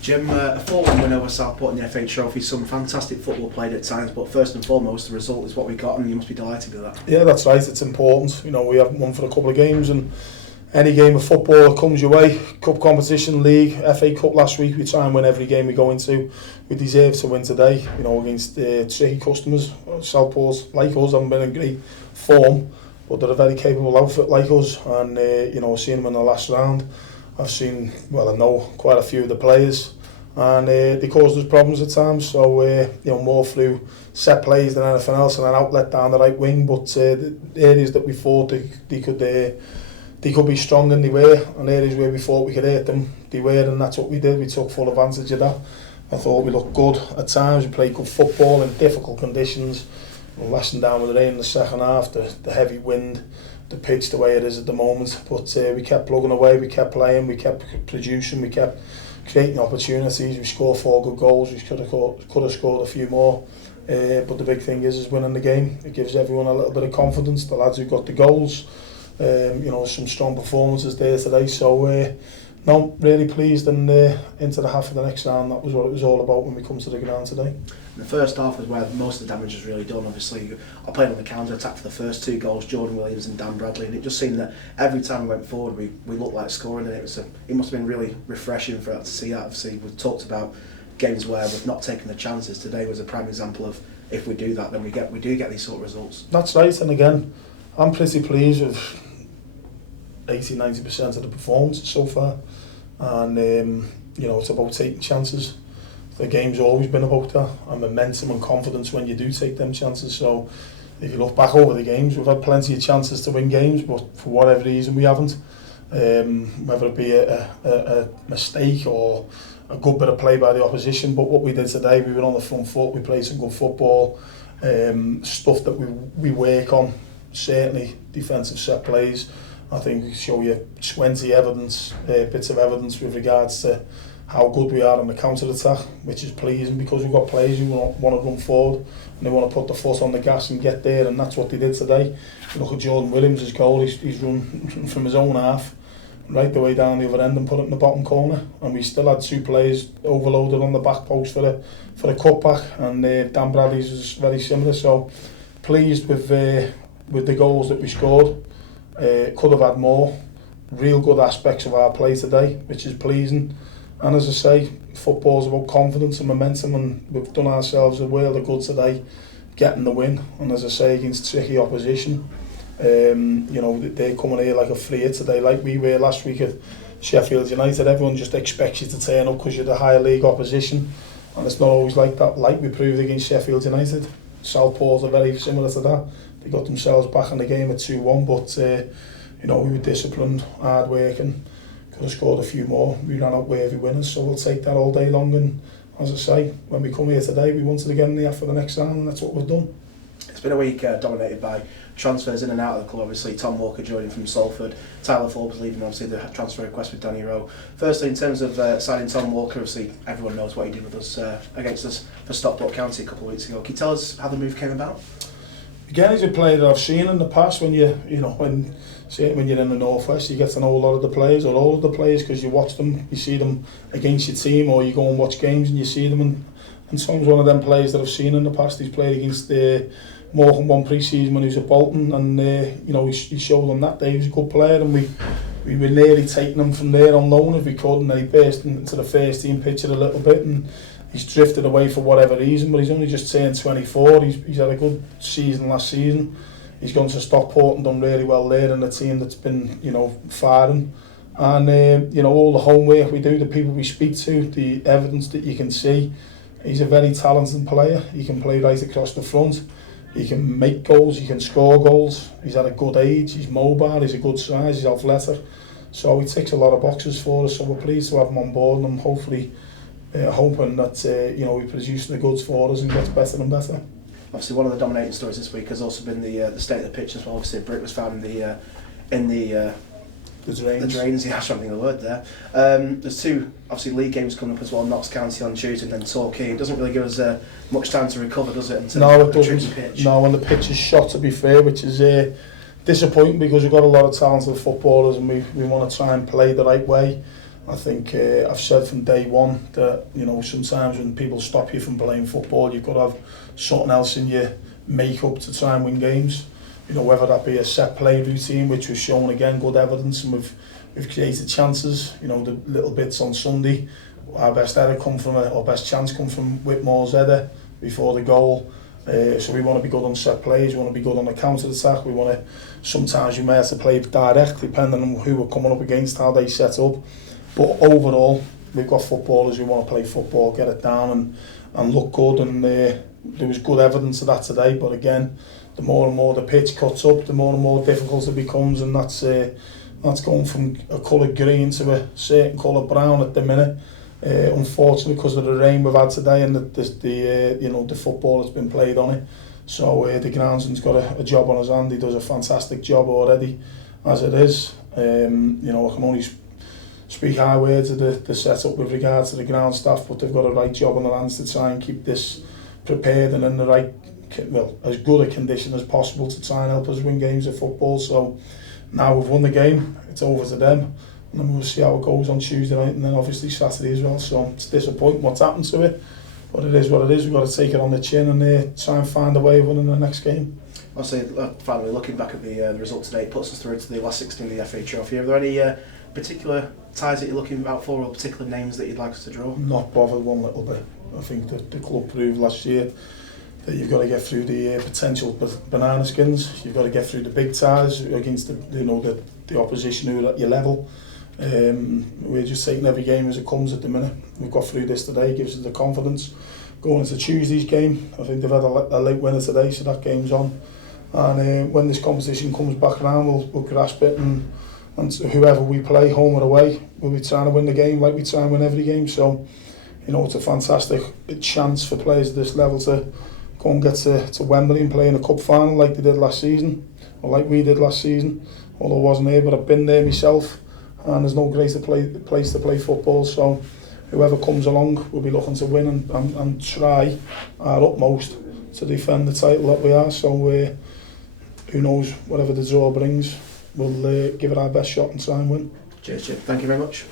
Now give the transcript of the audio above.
Jim, a 4-1 win over Southport in the FA Trophy, some fantastic football played at times, but first and foremost the result is what we got and you must be delighted with that. Yeah, that's right, it's important. You know, we haven't won for a couple of games, and any game of football that comes your way, cup competition, league, FA Cup last week, we try and win every game we go into. We deserve to win today, you know, against tricky customers. Southport, like us, haven't been in great form, but they're a very capable outfit like us, and you know, seeing them in the last round, I've seen, well, I know quite a few of the players, and they caused us problems at times, so you know, more through set plays than anything else, and an outlet down the right wing, but the areas that we thought they could be strong, and they were, and areas where we thought we could hurt them, they were, and that's what we did. We took full advantage of that. I thought we looked good at times, we played good football in difficult conditions. We were lashing down with the rain in the second half, the heavy wind, the pitch the way it is at the moment, but we kept plugging away, we kept playing, we kept producing, we kept creating opportunities. We scored 4 good goals, we could have scored a few more, but the big thing is winning the game. It gives everyone a little bit of confidence, the lads who got the goals. You know, some strong performances there today, so no, really pleased, and into the half of the next round, that was what it was all about when we come to the ground today. The first half was where most of the damage was really done. Obviously, I played on the counter-attack for the first 2 goals, Jordan Williams and Dan Bradley, and it just seemed that every time we went forward we looked like scoring, and it must have been really refreshing for us to see that. Obviously, we've talked about games where we've not taken the chances. Today was a prime example of, if we do that, then we do get these sort of results. That's right, and again, I'm pretty pleased with 80-90% of the performance so far, and you know, it's about taking chances. The game's always been about that, and momentum and confidence when you do take them chances. So if you look back over the games, we've had plenty of chances to win games, but for whatever reason we haven't. Whether it be a mistake or a good bit of play by the opposition, but what we did today, we were on the front foot, we played some good football, stuff that we work on, certainly defensive set plays. I think we show you 20 bits of evidence with regards to how good we are on the counter-attack, which is pleasing because we've got players who want to run forward and they want to put the foot on the gas and get there, and that's what they did today. You look at Jordan Williams' goal, he's run from his own half right the way down the other end and put it in the bottom corner, and we still had 2 players overloaded on the back post for a cutback, and Dan Bradley's was very similar, so pleased with the goals that we scored. Could have had more. Real good aspects of our play today, which is pleasing. And as I say, football's about confidence and momentum, and we've done ourselves a world of good today, getting the win. And as I say, against tricky opposition, you know, they're coming here like a free hit today, like we were last week at Sheffield United. Everyone just expects you to turn up because you're the higher league opposition, and it's not always like that, like we proved against Sheffield United. Southport are very similar to that. They got themselves back in the game at 2-1, but you know, we were disciplined, hard working, could have scored a few more. We ran out worthy winners, so we'll take that all day long. And as I say, when we come here today, we wanted to get in the for the next round, and that's what we've done. It's been a week dominated by transfers in and out of the club. Obviously, Tom Walker joining from Salford, Tyler Forbes leaving, obviously the transfer request with Danny Rowe. Firstly, in terms of signing Tom Walker, obviously everyone knows what he did with us against us for Stockport County a couple of weeks ago. Can you tell us how the move came about? Again, he's a player that I've seen in the past. When you're in the Northwest, you get to know a lot of the players, or all of the players, because you watch them, you see them against your team, or you go and watch games and you see them. And Tom's one of them players that I've seen in the past. He's played against more than one pre-season when he was at Bolton, and you know, he showed them that day he was a good player, and we were nearly taking him from there on loan if we could, and then he burst into the first team picture a little bit, and he's drifted away for whatever reason, but he's only just turned 24. He's had a good season last season. He's gone to Stockport and done really well there in a team that's been, you know, firing. And you know, all the homework we do, the people we speak to, the evidence that you can see, he's a very talented player. He can play right across the front. He can make goals, he can score goals. He's at a good age, he's mobile, he's a good size, he's athletic. So he ticks a lot of boxes for us, so we're pleased to have him on board, and I'm hopefully hoping that you know, we produce the goods for us and gets better and better. Obviously, one of the dominating stories this week has also been the state of the pitch as well. Obviously, a brick was found in the drains. Yeah, I was trying to think of the word there. There's 2 obviously league games coming up as well. Notts County on Tuesday and then Torquay. It doesn't really give us much time to recover, does it? No, it doesn't. Pitch? No, when the pitch is shot, to be fair, which is disappointing because we've got a lot of talented footballers and we want to try and play the right way. I think I've said from day one that, you know, sometimes when people stop you from playing football, you've got to have something else in your makeup to try and win games. You know, whether that be a set play routine, which was shown again, good evidence, and we've created chances. You know, the little bits on Sunday, our best chance come from Whitmore's header before the goal. So we want to be good on set plays, we want to be good on the counter attack, we want to, sometimes you may have to play direct depending on who we're coming up against, how they set up. But overall, we've got footballers who want to play football, get it down and look good, and there was good evidence of that today. But again, the more and more the pitch cuts up, the more and more difficult it becomes, and that's going from a colour green to a certain colour brown at the minute. Unfortunately, because of the rain we've had today and the football that's been played on it. So the groundsman's got a job on his hand. He does a fantastic job already, as it is. You know, I can only speak high words of the setup with regards to the ground staff, but they've got a right job on their hands to try and keep this prepared and in the right, well, as good a condition as possible to try and help us win games of football. So now we've won the game, it's over to them. And then we'll see how it goes on Tuesday night and then obviously Saturday as well. So it's disappointing what's happened to it, but it is what it is. We've got to take it on the chin and try and find a way of winning the next game. I'll say, finally, looking back at the result today, it puts us through to the last 16 of the FA Trophy. Are there any particular ties that you're looking out for, or particular names that you'd like us to draw? Not bothered one little bit. I think that the club proved last year that you've got to get through the potential banana skins. You've got to get through the big ties against the opposition who are at your level. We're just taking every game as it comes at the minute. We've got through this today, gives us the confidence. Going into Tuesday's game, I think they've had a late winner today, so that game's on. And when this competition comes back around, we'll grasp it, and whoever we play, home or away, we'll be trying to win the game like we try and win every game. So, you know, it's a fantastic chance for players at this level to go and get to Wembley and play in a cup final like they did last season, or like we did last season. Although I wasn't there, but I've been there myself. And there's no greater place to play football, so whoever comes along will be looking to win and try our utmost to defend the title that we are. So who knows, whatever the draw brings, we'll give it our best shot and try and win. Cheers, Chip. Thank you very much.